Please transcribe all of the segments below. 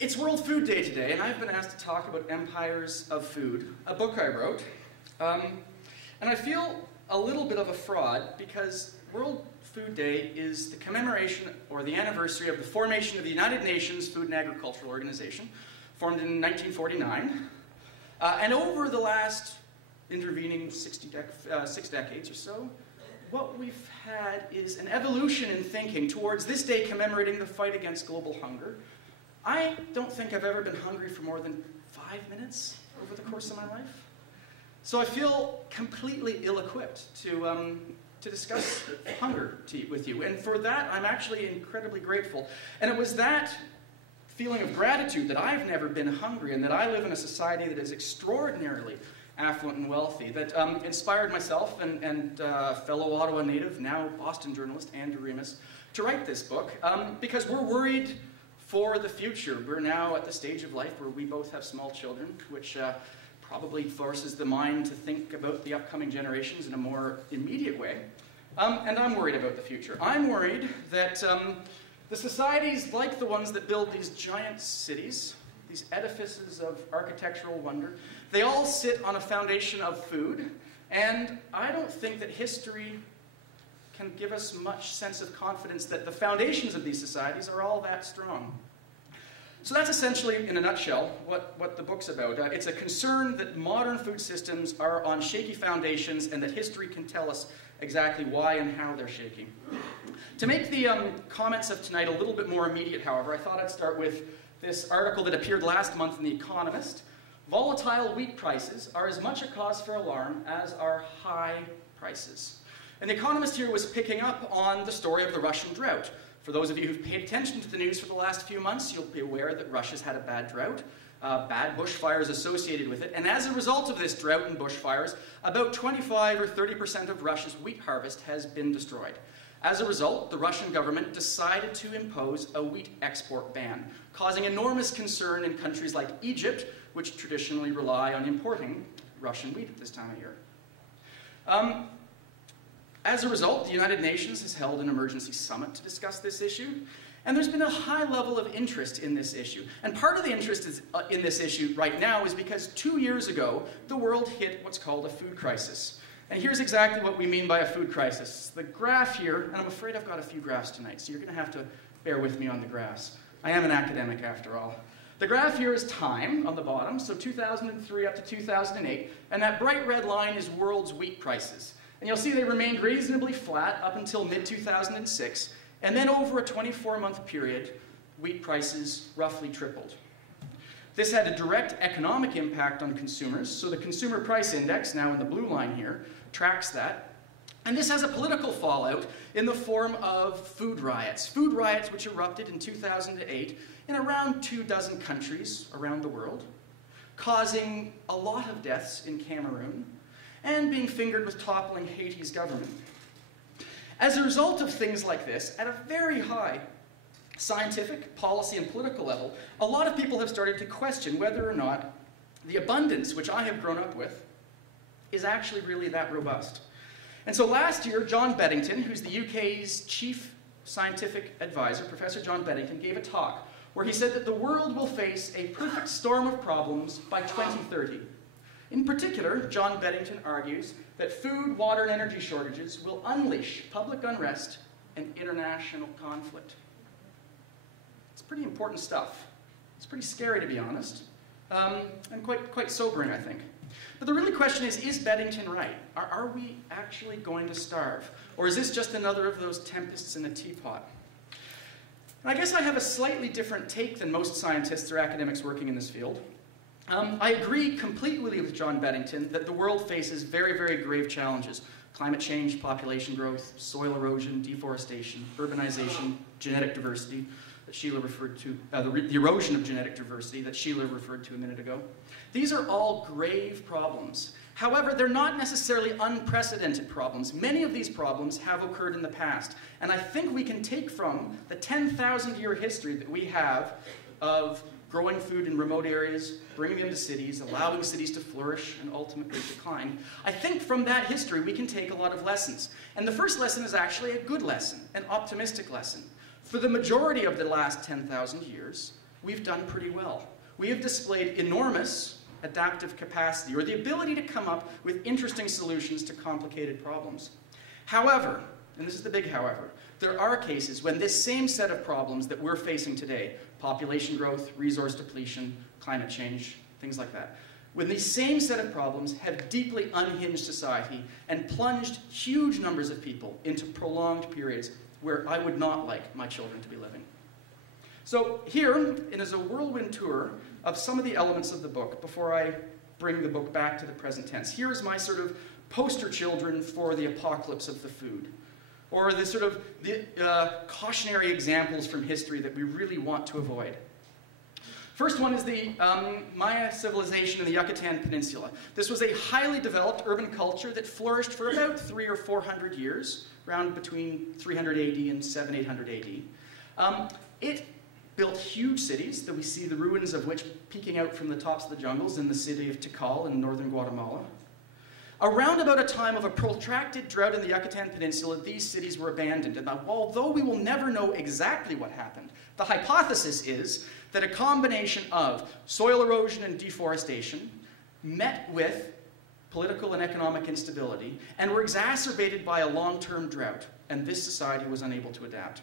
It's World Food Day today, and I've been asked to talk about Empires of Food, a book I wrote. And I feel a little bit of a fraud because World Food Day is the commemoration or the anniversary of the formation of the United Nations Food and Agricultural Organization, formed in 1949. And over the last intervening 6 decades or so, what we've had is an evolution in thinking towards this day commemorating the fight against global hunger. I don't think I've ever been hungry for more than 5 minutes over the course of my life. So I feel completely ill-equipped to discuss hunger with you. And for that, I'm actually incredibly grateful. And it was that feeling of gratitude that I've never been hungry and that I live in a society that is extraordinarily affluent and wealthy that inspired myself and fellow Ottawa native, now Boston journalist, Andrew Remus, to write this book because we're worried for the future. We're now at the stage of life where we both have small children, which probably forces the mind to think about the upcoming generations in a more immediate way. And I'm worried about the future. I'm worried that the societies like the ones that build these giant cities, these edifices of architectural wonder, they all sit on a foundation of food, and I don't think that history can give us much sense of confidence that the foundations of these societies are all that strong. So that's essentially, in a nutshell, what the book's about. It's a concern that modern food systems are on shaky foundations and that history can tell us exactly why and how they're shaking. To make the comments of tonight a little bit more immediate, however, I thought I'd start with this article that appeared last month in The Economist. Volatile wheat prices are as much a cause for alarm as are high prices. And The Economist here was picking up on the story of the Russian drought. For those of you who've paid attention to the news for the last few months, you'll be aware that Russia's had a bad drought, bad bushfires associated with it, and as a result of this drought and bushfires, about 25 or 30% of Russia's wheat harvest has been destroyed. As a result, the Russian government decided to impose a wheat export ban, causing enormous concern in countries like Egypt, which traditionally rely on importing Russian wheat at this time of year. As a result, the United Nations has held an emergency summit to discuss this issue, and there's been a high level of interest in this issue. And part of the interest in this issue right now is because 2 years ago, the world hit what's called a food crisis. And here's exactly what we mean by a food crisis. The graph here, and I'm afraid I've got a few graphs tonight, so you're going to have to bear with me on the graphs. I am an academic after all. The graph here is time on the bottom, so 2003 up to 2008, and that bright red line is world's wheat prices. And you'll see they remained reasonably flat up until mid-2006, and then over a 24-month period, wheat prices roughly tripled. This had a direct economic impact on consumers, so the Consumer Price Index, now in the blue line here, tracks that. And this has a political fallout in the form of food riots which erupted in 2008 in around 24 countries around the world, causing a lot of deaths in Cameroon, and being fingered with toppling Haiti's government. As a result of things like this, at a very high scientific, policy, and political level, a lot of people have started to question whether or not the abundance which I have grown up with is actually really that robust. And so last year, John Beddington, who's the UK's chief scientific advisor, Professor John Beddington, gave a talk where he said that the world will face a perfect storm of problems by 2030. In particular, John Beddington argues that food, water, and energy shortages will unleash public unrest and international conflict. It's pretty important stuff. It's pretty scary, to be honest, and quite sobering, I think. But the real question is Beddington right? Are we actually going to starve? Or is this just another of those tempests in a teapot? And I guess I have a slightly different take than most scientists or academics working in this field. I agree completely with John Beddington that the world faces very, very grave challenges. Climate change, population growth, soil erosion, deforestation, urbanization, genetic diversity that Sheila referred to, the erosion of genetic diversity that Sheila referred to a minute ago. These are all grave problems. However, they're not necessarily unprecedented problems. Many of these problems have occurred in the past. And I think we can take from the 10,000-year history that we have of growing food in remote areas, bringing them to cities, allowing cities to flourish and ultimately decline. I think from that history we can take a lot of lessons. And the first lesson is actually a good lesson, an optimistic lesson. For the majority of the last 10,000 years, we've done pretty well. We have displayed enormous adaptive capacity, or the ability to come up with interesting solutions to complicated problems. However, and this is the big however, there are cases when this same set of problems that we're facing today, population growth, resource depletion, climate change, things like that, when these same set of problems have deeply unhinged society and plunged huge numbers of people into prolonged periods where I would not like my children to be living. So here is a whirlwind tour of some of the elements of the book before I bring the book back to the present tense. Here's my sort of poster children for the apocalypse of the food, or the sort of cautionary examples from history that we really want to avoid. First one is the Maya civilization in the Yucatan Peninsula. This was a highly developed urban culture that flourished for about 300 or 400 years, around between 300 AD and 800 AD. It built huge cities that we see the ruins of which peeking out from the tops of the jungles in the city of Tikal in northern Guatemala. Around about a time of a protracted drought in the Yucatan Peninsula, these cities were abandoned. And although we will never know exactly what happened, the hypothesis is that a combination of soil erosion and deforestation met with political and economic instability and were exacerbated by a long-term drought, and this society was unable to adapt.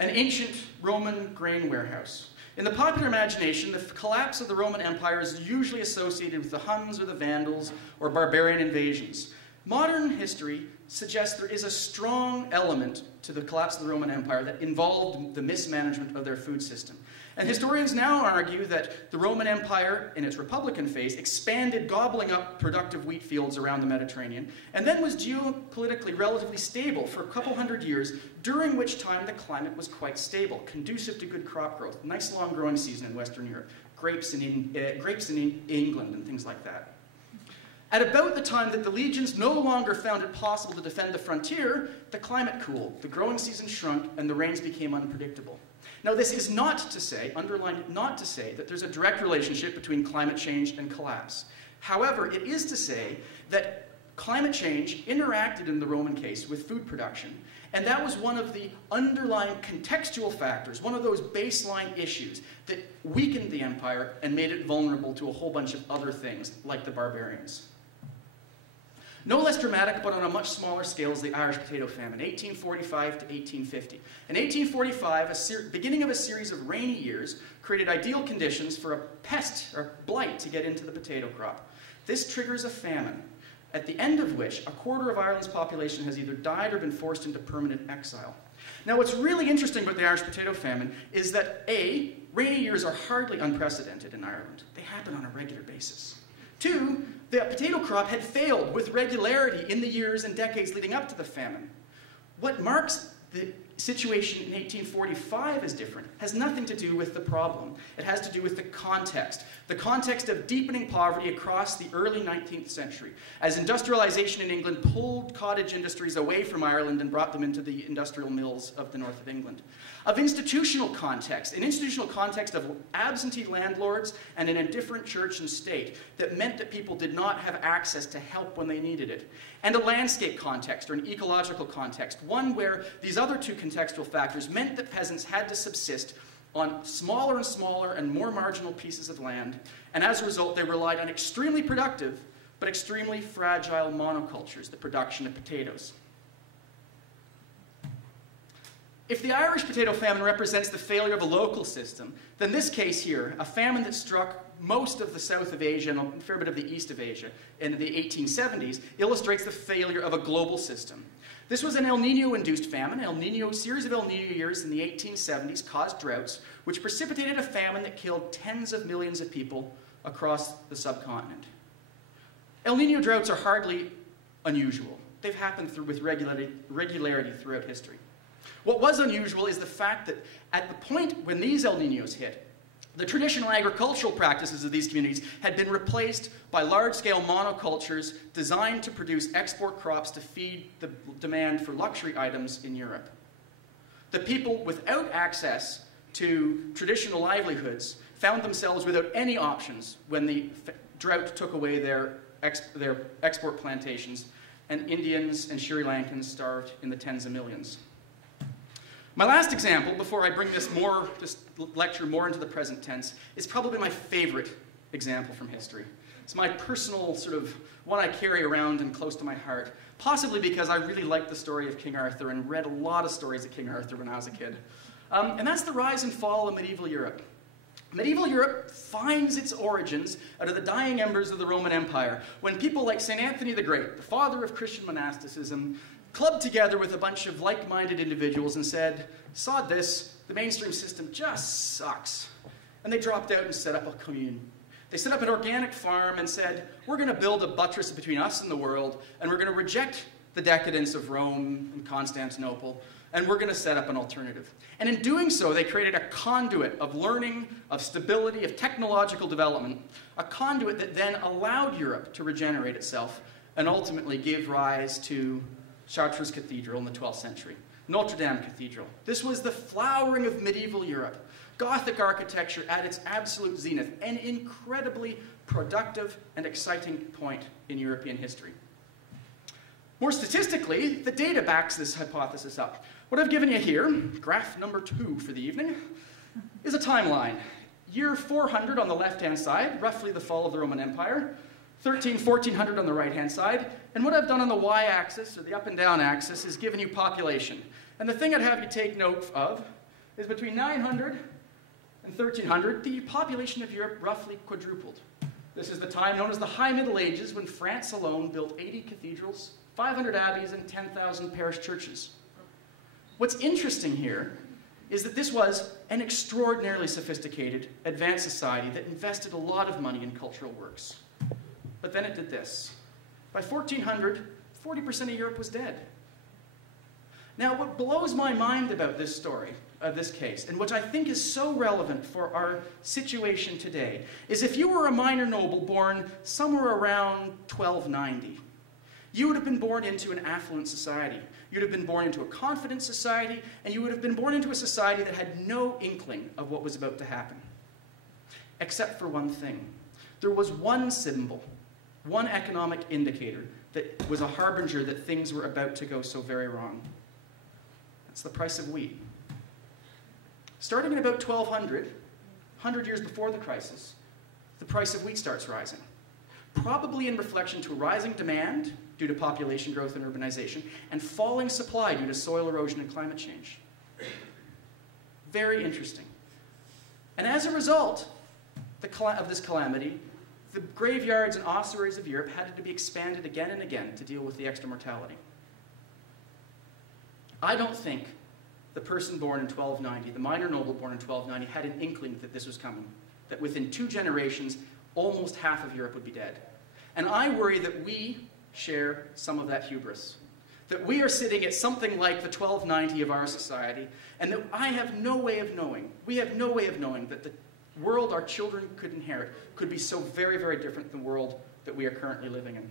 An ancient Roman grain warehouse. In the popular imagination, the collapse of the Roman Empire is usually associated with the Huns or the Vandals or barbarian invasions. Modern history suggests there is a strong element to the collapse of the Roman Empire that involved the mismanagement of their food system. And historians now argue that the Roman Empire, in its Republican phase, expanded, gobbling up productive wheat fields around the Mediterranean, and then was geopolitically relatively stable for a couple hundred years, during which time the climate was quite stable, conducive to good crop growth, nice long growing season in Western Europe, grapes in England and things like that. At about the time that the legions no longer found it possible to defend the frontier, the climate cooled, the growing season shrunk, and the rains became unpredictable. Now, this is not to say, underlined, not to say that there's a direct relationship between climate change and collapse. However, it is to say that climate change interacted in the Roman case with food production, and that was one of the underlying contextual factors, one of those baseline issues that weakened the empire and made it vulnerable to a whole bunch of other things, like the barbarians. No less dramatic, but on a much smaller scale, is the Irish potato famine, 1845 to 1850. In 1845, beginning of a series of rainy years created ideal conditions for a pest or blight to get into the potato crop. This triggers a famine, at the end of which a quarter of Ireland's population has either died or been forced into permanent exile. Now, what's really interesting about the Irish potato famine is that A, rainy years are hardly unprecedented in Ireland. They happen on a regular basis. 2, the potato crop had failed with regularity in the years and decades leading up to the famine. What marks the situation in 1845 as different has nothing to do with the problem. It has to do with the context of deepening poverty across the early 19th century, as industrialization in England pulled cottage industries away from Ireland and brought them into the industrial mills of the north of England. Of institutional context, an institutional context of absentee landlords and an indifferent church and state that meant that people did not have access to help when they needed it. And a landscape context, or an ecological context, one where these other two contextual factors meant that peasants had to subsist on smaller and smaller and more marginal pieces of land, and as a result they relied on extremely productive but extremely fragile monocultures, the production of potatoes. If the Irish potato famine represents the failure of a local system, then this case here, a famine that struck most of the south of Asia and a fair bit of the east of Asia in the 1870s, illustrates the failure of a global system. This was an El Nino-induced famine. Series of El Nino years in the 1870s caused droughts, which precipitated a famine that killed tens of millions of people across the subcontinent. El Nino droughts are hardly unusual. They've happened with regularity throughout history. What was unusual is the fact that at the point when these El Niños hit, the traditional agricultural practices of these communities had been replaced by large-scale monocultures designed to produce export crops to feed the demand for luxury items in Europe. The people without access to traditional livelihoods found themselves without any options when the drought took away their export plantations, and Indians and Sri Lankans starved in the tens of millions. My last example, before I bring this lecture more into the present tense, is probably my favorite example from history. It's my personal one I carry around and close to my heart, possibly because I really liked the story of King Arthur and read a lot of stories of King Arthur when I was a kid. And that's the rise and fall of medieval Europe. Medieval Europe finds its origins out of the dying embers of the Roman Empire, when people like St. Anthony the Great, the father of Christian monasticism, clubbed together with a bunch of like-minded individuals and said, "Sod this, the mainstream system just sucks." And they dropped out and set up a commune. They set up an organic farm and said, "We're going to build a buttress between us and the world, and we're going to reject the decadence of Rome and Constantinople, and we're going to set up an alternative." And in doing so, they created a conduit of learning, of stability, of technological development, a conduit that then allowed Europe to regenerate itself and ultimately gave rise to Chartres Cathedral in the 12th century, Notre Dame Cathedral. This was the flowering of medieval Europe. Gothic architecture at its absolute zenith, an incredibly productive and exciting point in European history. More statistically, the data backs this hypothesis up. What I've given you here, graph number 2 for the evening, is a timeline. Year 400 on the left-hand side, roughly the fall of the Roman Empire, 1400 on the right-hand side, and what I've done on the y-axis, or the up and down axis, is given you population. And the thing I'd have you take note of is between 900 and 1300, the population of Europe roughly quadrupled. This is the time known as the High Middle Ages, when France alone built 80 cathedrals, 500 abbeys, and 10,000 parish churches. What's interesting here is that this was an extraordinarily sophisticated, advanced society that invested a lot of money in cultural works. But then it did this. By 1400, 40% of Europe was dead. Now, what blows my mind about this story, this case, and which I think is so relevant for our situation today, is if you were a minor noble born somewhere around 1290, you would have been born into an affluent society. You'd have been born into a confident society, and you would have been born into a society that had no inkling of what was about to happen. Except for one thing. There was one symbol, one economic indicator, that was a harbinger that things were about to go so very wrong. That's the price of wheat. Starting in about 1200, 100 years before the crisis, the price of wheat starts rising. Probably in reflection to rising demand due to population growth and urbanization, and falling supply due to soil erosion and climate change. Very interesting. And as a result of this calamity, the graveyards and ossuaries of Europe had to be expanded again and again to deal with the extra mortality. I don't think the person born in 1290, the minor noble born in 1290, had an inkling that this was coming, that within 2 generations, almost half of Europe would be dead. And I worry that we share some of that hubris, that we are sitting at something like the 1290 of our society, and that we have no way of knowing that the world our children could inherit could be so very, very different than the world that we are currently living in.